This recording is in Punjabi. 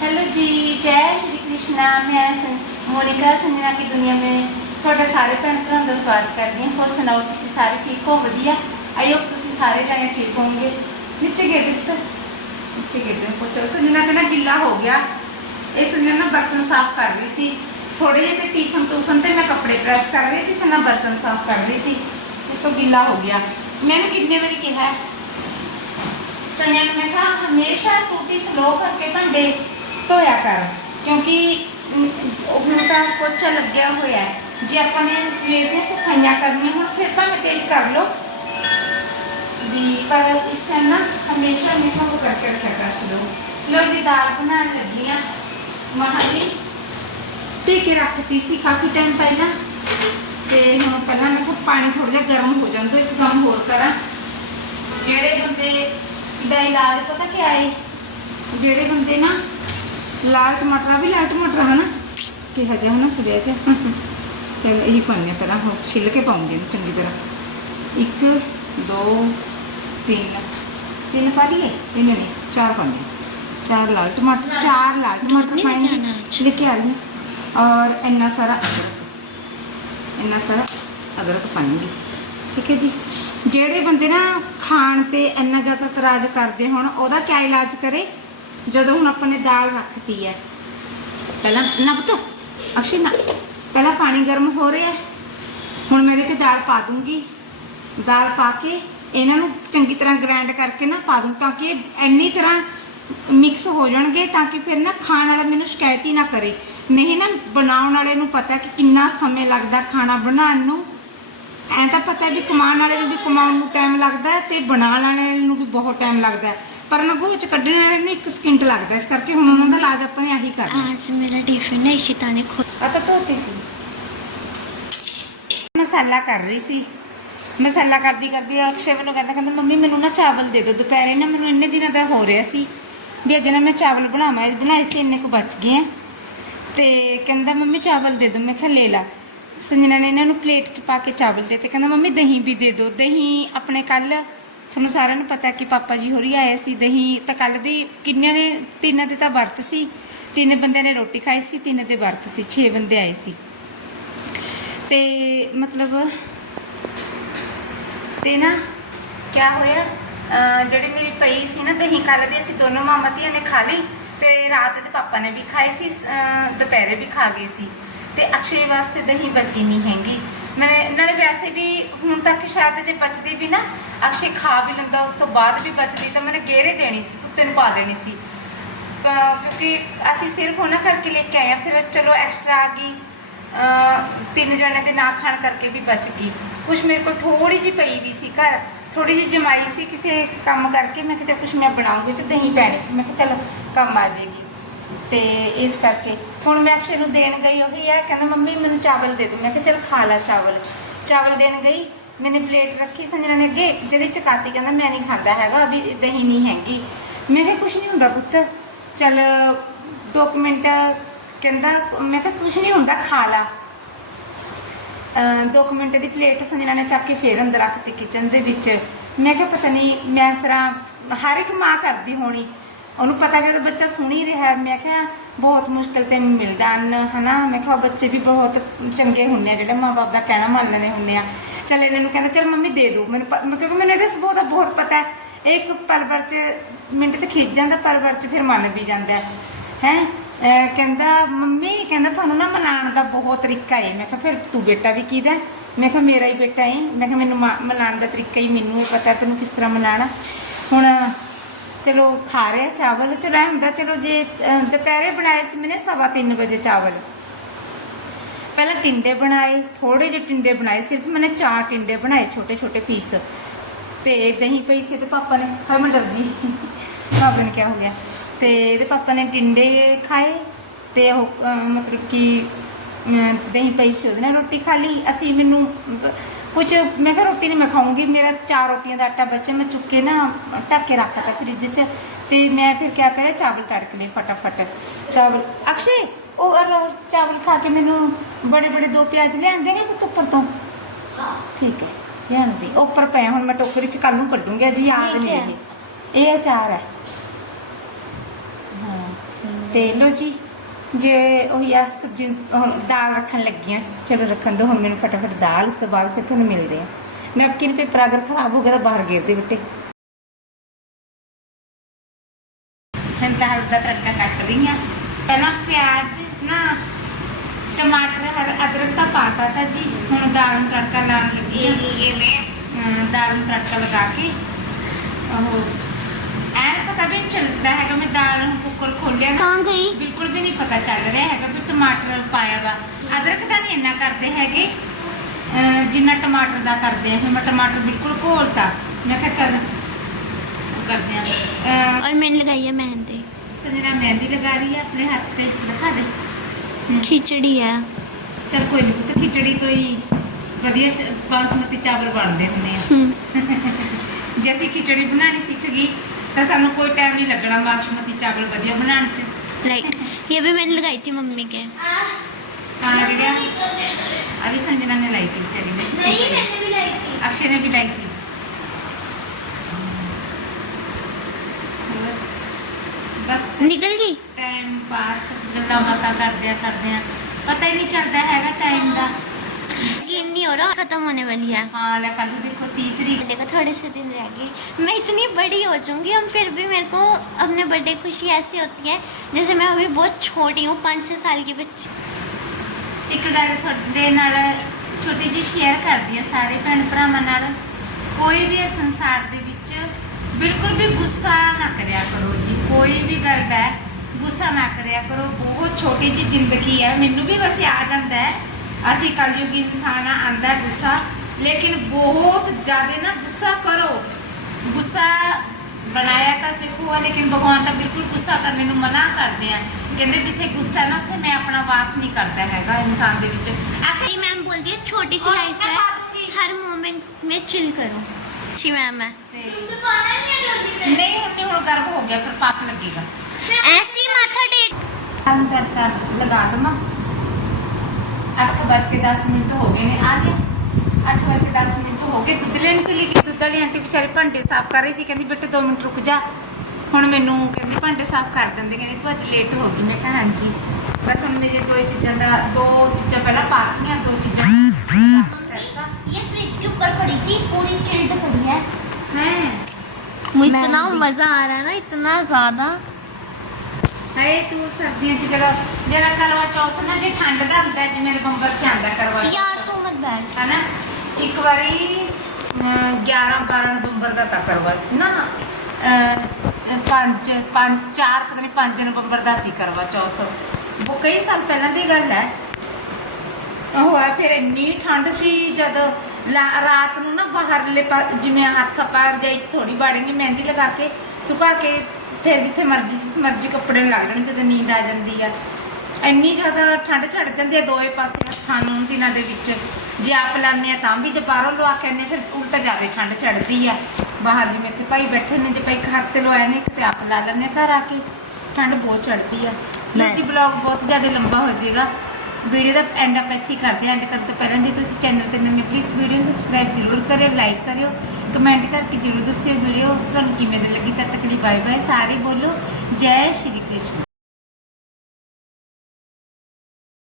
हेलो जी, जय श्री कृष्णा। मैं सं, मोनिका संजना की दुनिया में थोड़ा सारे भैन भरा का स्वागत करती हूँ। सुनाओ तुम सारे ठीक हो? वजिया आई होप तुम सारे जने ठीक होंगे। नीचे गिर नीचे गिर में पहुंचो संजना का ना गिला हो गया। ये संजना ना बर्तन साफ़ कर रही थी। थोड़े जे टिफन टूफन तो मैं कपड़े प्रेस कर रही थी सर बर्तन साफ़ कर रही थी। इस तो गिला हो गया। मैंने किन्ने बारी कहा संजय ने कहा, हमेशा टूटी स्लो करके भांडे ਧੋਇਆ ਕਰ। ਕਿਉਂਕਿ ਹੁਣ ਤਾਂ ਪੋਚਾ ਲੱਗਿਆ ਹੋਇਆ ਹੈ। ਜੇ ਆਪਾਂ ਨੇ ਸਵੇਰ ਦੀਆਂ ਸਫਾਈਆਂ ਕਰਨੀਆਂ ਹੁਣ, ਫਿਰ ਭਾਵੇਂ ਤੇਜ਼ ਕਰ ਲਓ। ਵੀ ਪਰ ਇਸ ਟਾਈਮ ਨਾ ਹਮੇਸ਼ਾ ਹਮੇਸ਼ਾ ਉਹ ਕਰਕੇ ਰੱਖਿਆ ਕਰ ਸਲੋ ਲੋ ਜੀ, ਦਾਲ ਬਣਾਉਣ ਲੱਗੀ ਆ ਮਹਾਲੀ। ਪੀ ਕੇ ਰੱਖਤੀ ਸੀ ਕਾਫੀ ਟਾਈਮ ਪਹਿਲਾਂ। ਤੇ ਹੁਣ ਪਹਿਲਾਂ ਮੈਂ ਕਿਹਾ ਪਾਣੀ ਥੋੜਾ ਜਿਹਾ ਗਰਮ ਹੋ ਜਾਂਦਾ ਇੱਕ ਕੰਮ ਹੋਰ ਕਰਾਂ। ਜਿਹੜੇ ਬੰਦੇ ਦਾ ਇਲਾਜ ਪਤਾ ਕੀ ਹੈ ਜਿਹੜੇ ਬੰਦੇ ਨਾ ਲਾਲ ਟਮਾਟਰ ਵੀ ਲਾਲ ਟਮਾਟਰ ਹੈ ਨਾ ਕਿ ਹਜੇ ਹਨਾ ਸੁੜਿਆ ਚ ਚਲ ਇਹੀ ਪਾਉਂਦੇ ਪਹਿਲਾਂ ਹੋ ਛਿੱਲ ਕੇ ਪਾਉਂਗੇ ਚੰਗੀ ਤਰ੍ਹਾਂ। 1 2 3 ਤਿੰਨ ਪਾ ਲਈਏ? ਤਿੰਨ ਨਹੀਂ ਚਾਰ ਪਾਉਂਦੇ ਚਾਰ ਲਾਲ ਟਮਾਟਰ ਚਾਰ ਲਾਲ ਟਮਾਟਰ ਪਾਏਂਗੇ ਲਿਖੇ ਆ ਰਹੀ ਔਰ ਇੰਨਾ ਸਾਰਾ ਇੰਨਾ ਸਾਰਾ ਅਦਰਕ ਪਾਏਂਗੇ। ਠੀਕ ਹੈ ਜੀ। ਜਿਹੜੇ ਬੰਦੇ ਨਾ ਖਾਣ ਤੇ ਇੰਨਾ ਜ਼ਿਆਦਾ ਤਰਾਜ ਕਰਦੇ ਹੋਣ ਉਹਦਾ ਕੀ ਇਲਾਜ ਕਰੇ? ਜਦੋਂ ਹੁਣ ਆਪਾਂ ਨੇ ਦਾਲ ਰੱਖਤੀ ਹੈ ਪਹਿਲਾਂ ਨਾ ਪਤਾ, ਅਕਸ਼ੇ ਨਾ, ਪਹਿਲਾਂ ਪਾਣੀ ਗਰਮ ਹੋ ਰਿਹਾ ਹੈ ਹੁਣ ਮੈਂ ਇਹਦੇ ਚ ਦਾਲ ਪਾ ਦੂੰਗੀ। ਦਾਲ ਪਾ ਕੇ ਇਹਨਾਂ ਨੂੰ ਚੰਗੀ ਤਰ੍ਹਾਂ ਗ੍ਰਾਈਂਡ ਕਰਕੇ ਨਾ ਪਾ ਦੂੰ ਤਾਂ ਕਿ ਇਹ ਇੰਨੀ ਤਰ੍ਹਾਂ ਮਿਕਸ ਹੋ ਜਾਣਗੇ ਤਾਂ ਕਿ ਫਿਰ ਨਾ ਖਾਣ ਵਾਲਾ ਮੈਨੂੰ ਸ਼ਿਕਾਇਤ ਹੀ ਨਾ ਕਰੇ। ਨਹੀਂ ਨਾ, ਬਣਾਉਣ ਵਾਲੇ ਨੂੰ ਪਤਾ ਕਿ ਕਿੰਨਾ ਸਮੇਂ ਲੱਗਦਾ ਖਾਣਾ ਬਣਾਉਣ ਨੂੰ। ਐਂ ਤਾਂ ਪਤਾ ਵੀ ਕਮਾਉਣ ਵਾਲੇ ਨੂੰ ਵੀ ਕਮਾਉਣ ਨੂੰ ਟਾਈਮ ਲੱਗਦਾ ਹੈ ਤੇ ਬਣਾਉਣ ਵਾਲੇ ਨੂੰ ਵੀ ਬਹੁਤ ਟਾਈਮ ਲੱਗਦਾ। ਪਰ ਨਗੂ ਵਿੱਚ ਕੱਢਣ ਵਾਲੇ ਨੂੰ 1 ਸਕਿੰਟ ਲੱਗਦਾ ਹੈ। ਇਸ ਕਰਕੇ ਹੁਣ ਉਹਨਾਂ ਦਾ ਇਲਾਜ ਆਪਾਂ ਨੇ ਆਹੀ ਕਰਨਾ आज मेरा टिफिन है इशिता ने खुद ਆ ਤਾਂ ਧੋਤੀ ਸੀ ਮਸਾਲਾ ਕਰ ਰਹੀ ਸੀ ਮਸਾਲਾ ਕਰਦੀ ਕਰਦੀ ਅਕਸ਼ੇ ਮੈਨੂੰ ਕਹਿੰਦਾ ਕਹਿੰਦਾ ਮੰਮੀ ਮੈਨੂੰ ਨਾ ਚਾਵਲ ਦੇ ਦਿਓ ਦੁਪਹਿਰੇ ਨਾ ਮੈਨੂੰ ਇੰਨੇ ਦਿਨਾਂ ਦਾ ਹੋ ਰਿਹਾ ਸੀ ਵੀ ਅੱਜ ਨਾ ਮੈਂ ਚਾਵਲ ਬਣਾਵਾਂ ਬਣਾਏ ਸੀ ਇੰਨੇ ਕੁ ਬਚ ਗਏ ਆ ਤੇ ਕਹਿੰਦਾ ਮੰਮੀ ਚਾਵਲ ਦੇ ਦਿਓ ਮੈਂ ਕਿਹਾ ਲੈ ਲਾ ਸੰਜਨਾ ਨੇ ਇਹਨਾਂ ਨੂੰ ਪਲੇਟ 'ਚ ਪਾ ਕੇ ਚਾਵਲ ਦੇ ਤੇ ਕਹਿੰਦਾ ਮੰਮੀ ਦਹੀਂ ਵੀ ਦੇ ਦਿਓ ਦਹੀਂ ਆਪਣੇ ਕੱਲ ਤੁਹਾਨੂੰ ਸਾਰਿਆਂ ਨੂੰ ਪਤਾ ਕਿ ਪਾਪਾ ਜੀ ਹੋਰੀ ਆਏ ਸੀ, ਦਹੀਂ ਤਾਂ ਕੱਲ ਦੀ ਕਿੰਨਿਆਂ ਨੇ, ਤਿੰਨਾਂ ਦੇ ਤਾਂ ਵਰਤ ਸੀ। ਤਿੰਨ ਬੰਦਿਆਂ ਨੇ ਰੋਟੀ ਖਾਈ ਸੀ, ਤਿੰਨ ਦੇ ਵਰਤ ਸੀ 6 ਬੰਦੇ ਆਏ ਸੀ। ਤੇ ਮਤਲਬ ਤੇ ਨਾ ਕਿਆ ਹੋਇਆ ਜਿਹੜੀ ਮੇਰੀ ਪਈ ਸੀ ਨਾ, ਦਹੀਂ ਕੱਲ ਦੀ ਅਸੀਂ ਦੋਨੋਂ ਮਾਮਾ ਧੀਆਂ ਨੇ ਖਾ ਲਈ ਤੇ ਰਾਤ ਦੇ ਪਾਪਾ ਨੇ ਵੀ ਖਾਈ ਸੀ ਦੁਪਹਿਰੇ ਵੀ ਖਾ ਗਏ ਸੀ। ਤੇ ਅਕਸ਼ੇ ਵਾਸਤੇ ਦਹੀਂ ਬਚੀ ਨਹੀਂ ਹੈਗੀ। ਮੈਂ ਨਾਲੇ ਵੈਸੇ ਵੀ ਹੁਣ ਤੱਕ ਸ਼ਾਇਦ ਜੇ ਬਚਦੀ ਵੀ ਨਾ, ਅਕਸ਼ੇ ਖਾ ਵੀ ਲੈਂਦਾ, ਉਸ ਤੋਂ ਬਾਅਦ ਵੀ ਬਚਦੀ, ਤਾਂ ਮੈਨੇ ਗੇਰੇ ਦੇਣੀ ਸੀ, ਕੁੱਤੇ ਨੂੰ ਪਾ ਦੇਣੀ ਸੀ। ਕਿਉਂਕਿ ਅਸੀਂ ਸਿਰਫ ਉਹਨਾਂ ਕਰਕੇ ਲੈ ਕੇ ਆਏ ਆ ਫਿਰ ਚਲੋ ਐਕਸਟਰਾ ਆ ਗਈ। ਤਿੰਨ ਜਣੇ ਦੇ ਨਾ ਖਾਣ ਕਰਕੇ ਵੀ ਬਚ ਗਈ। ਕੁਛ ਮੇਰੇ ਕੋਲ ਥੋੜੀ ਜਿਹੀ ਪਈ ਵੀ ਸੀ ਘਰ ਥੋੜੀ ਜਿਹੀ ਜਮਾਈ ਸੀ ਕਿਸੇ ਕੰਮ ਕਰਕੇ, ਮੈਂ ਕਿਹਾ ਚਲ ਕੁਛ ਮੈਂ ਬਣਾਉਂਗੀ ਚ ਦਹੀਂ ਪੈਣੀ ਸੀ, ਮੈਂ ਕਿਹਾ ਚਲੋ ਕੰਮ ਆ ਜਾਏਗੀ ਤੇ ਇਸ ਕਰਕੇ ਹੁਣ ਮੈਂ ਅਕਸ਼ੇ ਨੂੰ ਦੇਣ ਗਈ ਉਹੀ ਹੈ, ਕਹਿੰਦਾ ਮੰਮੀ ਮੈਨੂੰ ਚਾਵਲ ਦੇ ਦਿਓ। ਮੈਂ ਕਿਹਾ ਚਲ ਖਾ ਲੈ ਚਾਵਲ। ਚਾਵਲ ਦੇਣ ਗਈ, ਮੈਨੇ ਪਲੇਟ ਰੱਖੀ ਸੰਜਨਾ ਨੇ ਅੱਗੇ ਜਿਹੜੀ ਚਕਾਤੀ ਕਹਿੰਦਾ ਮੈਂ ਨਹੀਂ ਖਾਂਦਾ ਹੈਗਾ, ਅਭੀ ਦਹੀਂ ਨਹੀਂ ਹੈਗੀ। ਮੈਂ ਕਿਹਾ ਕੁਛ ਨਹੀਂ ਹੁੰਦਾ ਪੁੱਤ, ਚਲ ਦੋ ਕੁ ਮਿੰਟ ਕਹਿੰਦਾ, ਮੈਂ ਕਿਹਾ ਕੁਛ ਨਹੀਂ ਹੁੰਦਾ, ਖਾ ਲਾ। ਅਹ ਦੋ ਕੁ ਮਿੰਟ ਦੀ ਪਲੇਟ ਸੰਜਨਾ ਨੇ ਚੱਕ ਕੇ ਫੇਰ ਅੰਦਰ ਰੱਖਤੀ ਕਿਚਨ ਦੇ ਵਿੱਚ। ਮੈਂ ਕਿਹਾ ਪਤਾ ਨਹੀਂ, ਮੈਂ ਇਸ ਤਰ੍ਹਾਂ ਹਰ ਇੱਕ ਮਾਂ ਕਰਦੀ ਹੋਣੀ। ਉਹਨੂੰ ਪਤਾ ਕਿ ਉਹਦਾ ਬੱਚਾ ਸੁਣ ਹੀ ਰਿਹਾ ਹੈ। ਮੈਂ ਕਿਹਾ ਬਹੁਤ ਮੁਸ਼ਕਲ ਤੇ ਮਿਲਦਾ ਅੰਨ, ਹਨਾ? ਮੈਂ ਕਿਹਾ ਬੱਚੇ ਵੀ ਬਹੁਤ ਚੰਗੇ ਹੁੰਦੇ ਆ, ਜਿਹੜੇ ਮਾਂ-ਬਾਪ ਦਾ ਕਹਿਣਾ ਮੰਨ ਲੈਂਦੇ ਹੁੰਦੇ ਆ। ਚਲ ਇਹਨਾਂ ਨੂੰ ਕਹਿੰਦਾ, ਚਲ ਮੰਮੀ ਦੇ ਦਿਓ ਮੈਨੂੰ ਪ- ਮੈਂ- ਕਿਉਂਕਿ ਮੈਨੂੰ ਇਹਦੇ ਸੁਭਾਅ ਦਾ ਬਹੁਤ ਪਤਾ ਹੈ। ਇਹ ਇੱਕ ਪਰਵਰ ਚ, ਮਿੰਟ ਚ ਖਿੱਚ ਜਾਂਦਾ, ਪਰਵਰ ਚ ਫਿਰ ਮੰਨ ਵੀ ਜਾਂਦਾ ਹੈ। ਹੈਂ? ਕਹਿੰਦਾ, ਮੰਮੀ, ਕਹਿੰਦਾ ਤੁਹਾਨੂੰ ਨਾ ਮਨਾਉਣ ਦਾ ਬਹੁਤ ਤਰੀਕਾ ਹੈ ਮੈਂ ਕਿਹਾ, ਫਿਰ ਤੂੰ ਬੇਟਾ ਵੀ ਕਿਹਦਾ ਹੈ? ਮੈਂ ਕਿਹਾ, ਮੇਰਾ ਹੀ ਬੇਟਾ ਹੈ ਮੈਂ ਕਿਹਾ, ਮੈਨੂੰ ਮਾ- ਮਨਾਉਣ ਦਾ ਤਰੀਕਾ ਹੀ ਮੈਨੂੰ ਹੀ ਪਤਾ ਤੈਨੂੰ ਕਿਸ ਤਰ੍ਹਾਂ ਮਨਾਉਣਾ? ਚਲੋ ਖਾ ਰਿਹਾ ਚਾਵਲ, ਚਲੋ ਐਂ ਹੁੰਦਾ, ਚਲੋ ਜੇ ਦੁਪਹਿਰੇ ਬਣਾਏ ਸੀ ਮੈਨੇ ਸਵਾ ਤਿੰਨ ਵਜੇ ਚਾਵਲ। ਪਹਿਲਾਂ ਟਿੰਡੇ ਬਣਾਏ ਥੋੜੇ ਜਿਹੇ ਟਿੰਡੇ ਬਣਾਏ, ਸਿਰਫ ਮੈਨੇ ਚਾਰ ਟਿੰਡੇ ਬਣਾਏ ਛੋਟੇ ਛੋਟੇ ਪੀਸ। ਤੇ ਦਹੀਂ ਪਈ ਸੀ ਤੇ ਪਾਪਾ ਨੇ, ਹਾਏ, ਮੈਂ ਡਰ ਗਈ। ਪਾਪਾ ਨੇ ਕਿਹਾ ਹੋ ਗਿਆ। ਤੇ ਇਹਦੇ ਪਾਪਾ ਨੇ ਟਿੰਡੇ ਖਾਏ, ਤੇ ਉਹ ਮਤਲਬ ਕਿ ਦਹੀਂ ਪਈ ਸੀ, ਉਹਦੇ ਨਾਲ ਰੋਟੀ ਖਾ ਲਈ। ਅਸੀਂ ਮੈਨੂੰ ਕੁਝ ਮੈਂ ਕਿਹਾ ਰੋਟੀ ਨਹੀਂ ਮੈਂ ਖਾਊਂਗੀ ਮੇਰਾ ਚਾਰ ਰੋਟੀਆਂ ਦਾ ਆਟਾ ਬਚਿਆ ਮੈਂ ਚੁੱਕ ਕੇ ਨਾ ਢੱਕ ਕੇ ਰੱਖਤਾ ਫ੍ਰਿਜ 'ਚ ਤੇ ਮੈਂ ਫਿਰ ਕਿਆ ਕਰਿਆ ਚਾਵਲ ਤੜਕ ਲਏ ਫਟਾਫਟ। ਚਾਵਲ ਅਕਸ਼ੇ ਉਹ ਅਰ- ਚਾਵਲ ਖਾ ਕੇ ਮੈਨੂੰ ਬੜੇ ਬੜੇ ਦੋ ਪਿਆਜ਼ ਦੇਗੇ ਪੁੱਤ ਉੱਪਰ ਤੋਂ। ਠੀਕ ਹੈ ਲਿਆਣ ਦੇ ਉਹ ਉੱਪਰ ਪਿਆ ਹੁਣ ਮੈਂ ਟੋਕਰੀ 'ਚ ਕੱਲ ਨੂੰ ਕੱਢੂੰਗੀ ਅਜੀ ਯਾਦ ਇਹ ਨਹੀਂ ਕਿਆ? ਇਹ ਇਹ ਅਚਾਰ ਹੈ। ਹਾਂ ਤੇ ਲੋ ਜੀ ਜੇ ਉਹ ਯਾ ਸਬਜ਼ੀ ਹੁਣ ਦਾਲ ਰੱਖਣ ਲੱਗੀ ਆ ਚਲੋ ਰੱਖਣ ਦੋ ਹੁਣ ਮੈਨੂੰ ਫਟਾਫਟ ਦਾਲ ਉਸ ਤੋਂ ਬਾਅਦ ਫਿਰ ਤੁਹਾਨੂੰ ਮਿਲਦੇ ਆ। ਨੈਪਕਿਨ ਪੇਪਰ ਅਗਰ ਖਰਾਬ ਹੋ ਗਿਆ ਤਾਂ ਬਾਹਰ ਗੇਰ ਦੇ ਬਿੱਟੇ। ਹੁਣ ਤਾਂ ਹਲਕਾ ਤੜਕਾ ਕੱਟ ਰਹੀ ਆ। ਪਹਿਲਾਂ ਪਿਆਜ਼ ਨਾ ਟਮਾਟਰ ਹਰ ਅਦਰਕ ਦਾ ਪਾਤਾ ਤਾ ਜੀ। ਹੁਣ ਦਾਲ ਨੂੰ ਤੜਕਾ ਲਾਉਣ ਲੱਗੀ ਆ। ਅਹ ਦਾਲ ਨੂੰ ਤੜਕਾ ਲਗਾ ਕੇ। ਉਹ ਐਨ ਪਤਾ ਵੀ ਚੱਲਦਾ ਹੈਗਾ ਮੈਂ ਦਾਲ ਨੂੰ ਕੁੱਕਰ ਖੋਲਿਆ ਨਾ। ਕਹਾਂ ਗਈ? ਨਹੀਂ ਪਤਾ ਚੱਲ ਰਿਹਾ ਹੈਗਾ ਵੀ ਟਮਾਟਰ ਪਾਇਆ ਵਾ। ਅਦਰਕ ਦਾ ਨਹੀਂ ਇੰਨਾ ਕਰਦੇ ਹੈਗੇ। ਜਿੰਨਾ ਟਮਾਟਰ ਦਾ ਕਰਦੇ ਆ। ਹੁਣ ਮੈਂ ਟਮਾਟਰ ਬਿਲਕੁਲ ਘੋਲਤਾ। ਮੈਂ ਕਿਹਾ ਚੱਲ ਕਰਦੇ ਆ। ਔਰ ਮੈਨੇ ਲਗਾਈ ਹੈ ਮਹਿੰਦੀ। ਸਨੇਰਾ ਮਹਿੰਦੀ ਲਗਾ ਰਹੀ ਹੈ ਆਪਣੇ ਹੱਥ ਤੇ। ਦਿਖਾ ਦੇ। ਖਿਚੜੀ ਆ। ਚਲ ਕੋਈ ਨਹੀਂ ਪੁੱਤ ਖਿਚੜੀ ਤੋਂ ਹੀ ਵਧੀਆ ਬਾਸਮਤੀ ਚਾਵਲ ਬਣਦੇ ਹੁੰਦੇ ਆ। ਜੇ ਅਸੀਂ ਖਿਚੜੀ ਬਣਾਣੀ ਸਿੱਖ ਗਈ ਤਾਂ ਸਾਨੂੰ ਕੋਈ ਟਾਈਮ ਨਹੀਂ ਲੱਗਣਾ ਬਾਸਮਤੀ ਚਾਵਲ ਵਧੀਆ ਬਣਾਉਣ 'ਚ। ਲਾਈਕ ये भी मैंने लगाई थी मम्मी के। हाँ, अभी संजना ने लाई थी बेचारी अक्षय ने भी लाई थी। बस। निकल गई? टाइम पास गल्ला माता कर दिया कर दिया। पता ही नहीं चलता है टाइम रहा खत्म होने वाली है। हाँ कल देखो तीसरी। देखो थोड़े से दिन रह गए। मैं इतनी बड़ी हो जाऊँगी हम फिर भी मेरे को अपने बर्थडे खुशी ऐसी होती है जैसे मैं अभी बहुत छोटी हूँ पाँच छः साल की बच्ची। एक गल थोड़े छोटी जी शेयर कर दी सारे भैन भरावान कोई भी संसार के बिल्कुल भी गुस्सा ना कराया करो जी। कोई भी गल है गुस्सा ना कराया करो। बहुत छोटी जी ज़िंदगी है। मैनू भी बस आ जाता है। ਅਸੀਂ ਕਲਯੁਗੀ ਇਨਸਾਨ ਆ ਆਂਦਾ ਗੁੱਸਾ। ਲੇਕਿਨ ਬਹੁਤ ਜ਼ਿਆਦਾ ਨਾ ਗੁੱਸਾ ਕਰੋ। ਗੁੱਸਾ ਬਣਾਇਆ ਤਾਂ ਦੇਖੋ ਆ ਲੇਕਿਨ ਭਗਵਾਨ ਤਾਂ ਬਿਲਕੁਲ ਗੁੱਸਾ ਕਰਨ ਨੂੰ ਮਨਾ ਕਰਦੇ ਆ। ਕਹਿੰਦੇ ਜਿੱਥੇ ਗੁੱਸਾ ਨਾ ਉੱਥੇ ਮੈਂ ਆਪਣਾ ਵਾਸ ਨਹੀਂ ਕਰਦਾ ਹੈਗਾ ਇਨਸਾਨ ਦੇ ਵਿੱਚ। ਐਕਚੁਅਲੀ ਮੈਮ बोलती है छोटी सी और लाइफ मैं है बात हर मोमेंट में चिल करो ਨਹੀਂ ਹੁਣ ਹੁਣ ਗਰਭ ਹੋ ਗਿਆ ਫਿਰ ਪਾਪ ਲੱਗੇਗਾ। ऐसी माथा टेक ਤੁਹਾਨੂੰ ਤੜਕਾ ਲਗਾ ਦਮਾ 8:10 ਮਿੰਟ ਹੋ ਗਏ ਨੇ। ਆ ਗਿਆ। 8:10 ਮਿੰਟ ਹੋ ਗਏ। ਦੁੱਧ ਲੈਣ ਚਲੀ ਗਈ। ਦੁੱਧ ਵਾਲੀ ਆਂਟੀ ਵਿਚਾਰੀ ਭਾਂਡੇ ਸਾਫ਼ ਕਰ ਰਹੀ ਸੀ। ਕਹਿੰਦੀ ਬੇਟੇ 2 ਮਿੰਟ ਰੁਕ ਜਾ। ਹੁਣ ਮੈਨੂੰ ਕਹਿੰਦੀ ਭਾਂਡੇ ਸਾਫ਼ ਕਰ ਦਿੰਦੇ ਕਹਿੰਦੀ ਤੂੰ ਅੱਜ ਲੇਟ ਹੋ ਗਈ। ਮੈਂ ਕਿਹਾ ਹਾਂਜੀ। ਬਸ ਹੁਣ ਮੇਰੇ ਦੋ ਚੀਜ਼ਾਂ ਦਾ ਦੋ ਚੀਜ਼ਾਂ ਪਹਿਲਾਂ ਪਾਤੀਆਂ ਦੋ ਚੀਜ਼ਾਂ ये फ्रिज के ऊपर पड़ी थी पूरी चिल्ड पड़ी है हैं मुझे इतना मज़ा आ रहा है ना इतना ज़्यादा ਹਾਏ ਤੂੰ ਸਰਦੀਆਂ 'ਚ ਜਦੋਂ ਜਿਹੜਾ ਕਰਵਾ ਚੌਥ ਨਾ ਜੇ ਠੰਡ ਦਾ ਹੁੰਦਾ ਜਿਵੇਂ ਨਵੰਬਰ 'ਚ ਆਉਂਦਾ ਕਰਵਾ ਯਾਰ ਤੂੰ ਮਤ ਬੈਠ। ਹਨਾ? ਇੱਕ ਵਾਰੀ ਅਮ, 11 12 ਨਵੰਬਰ ਦਾ ਤਾਂ ਕਰਵਾ ਨਾ ਪੰਜ ਪੰਜ ਚਾਰ ਪਤਾ ਨਹੀਂ 5 ਨਵੰਬਰ ਦਾ ਸੀ ਕਰਵਾ ਚੌਥ। ਉਹ ਕਈ ਸਾਲ ਪਹਿਲਾਂ ਦੀ ਗੱਲ ਹੈ। ਉਹ ਹੈ ਫਿਰ ਇੰਨੀ ਠੰਡ ਸੀ ਜਦ ਲਾ- ਰਾਤ ਨੂੰ ਨਾ ਬਾਹਰਲੇ ਪਾ- ਜਿਵੇਂ ਹੱਥ ਆਪਾਂ ਰਜਾਈ 'ਚ ਥੋੜੀ ਬਾੜੇਂਗੇ ਮਹਿੰਦੀ ਲਗਾ ਕੇ ਸੁਕਾ ਕੇ ਫਿਰ ਜਿੱਥੇ ਮਰਜ਼ੀ ਜਿਸ ਮਰਜ਼ੀ ਕੱਪੜੇ ਨੂੰ ਲੱਗ ਜਾਣ ਜਦੋਂ ਨੀਂਦ ਆ ਜਾਂਦੀ ਆ। ਇੰਨੀ ਜ਼ਿਆਦਾ ਠੰਡ ਛੱਡ ਜਾਂਦੀ ਆ ਦੋਵੇਂ ਪਾਸੇ ਹੱਥਾਂ ਨੂੰ ਦਿਨਾਂ ਦੇ ਵਿੱਚ। ਜੇ ਆਪ ਲਾਉਂਦੇ ਆ ਤਾਂ ਵੀ ਜੇ ਬਾਹਰੋਂ ਲਵਾ ਕੇ ਆਉਂਦੇ ਫਿਰ ਉਲਟਾ ਜ਼ਿਆਦਾ ਠੰਡ ਚੜਦੀ ਆ। ਬਾਹਰ ਜਿਵੇਂ ਇੱਥੇ ਭਾਈ ਬੈਠੇ ਨੇ ਜੇ ਭਾਈ ਇੱਕ ਹੱਥ ਤੇ ਲਵਾਏ ਨੇ ਇੱਕ ਤੇ ਆਪ ਲਾ ਲੈਂਦੇ ਘਰ ਆ ਕੇ। ਠੰਡ ਬਹੁਤ ਚੜਦੀ ਆ। ਲਓ ਜੀ ਬਲੌਗ ਬਹੁਤ ਜ਼ਿਆਦਾ ਲੰਬਾ ਹੋ ਜਾਏਗਾ। ਵੀਡੀਓ ਦਾ ਐਂਡ ਅਪ ਇੱਥੇ ਕਰਦੇ ਐਂਡ ਕਰਨ ਤੋਂ ਪਹਿਲਾਂ ਜੇ ਤੁਸੀਂ ਚੈਨਲ ਤੇ ਨਵੇਂ ਪਲੀਜ਼ ਵੀਡੀਓ ਨੂੰ ਸਬਸਕ੍ਰਾਈਬ ਜ਼ਰੂਰ ਕਰਿਓ ਲਾਈਕ ਕਰਿਓ। ਕਮੈਂਟ ਕਰਕੇ ਜ਼ਰੂਰ ਦੱਸਿਓ ਵੀਡੀਓ ਤੁਹਾਨੂੰ ਕਿਵੇਂ ਦੀ ਲੱਗੀ ਤਦ ਤੱਕ ਲਈ ਬਾਏ ਬਾਏ ਸਾਰੇ ਬੋਲੋ। ਜੈ ਸ਼੍ਰੀ ਕ੍ਰਿਸ਼ਨ।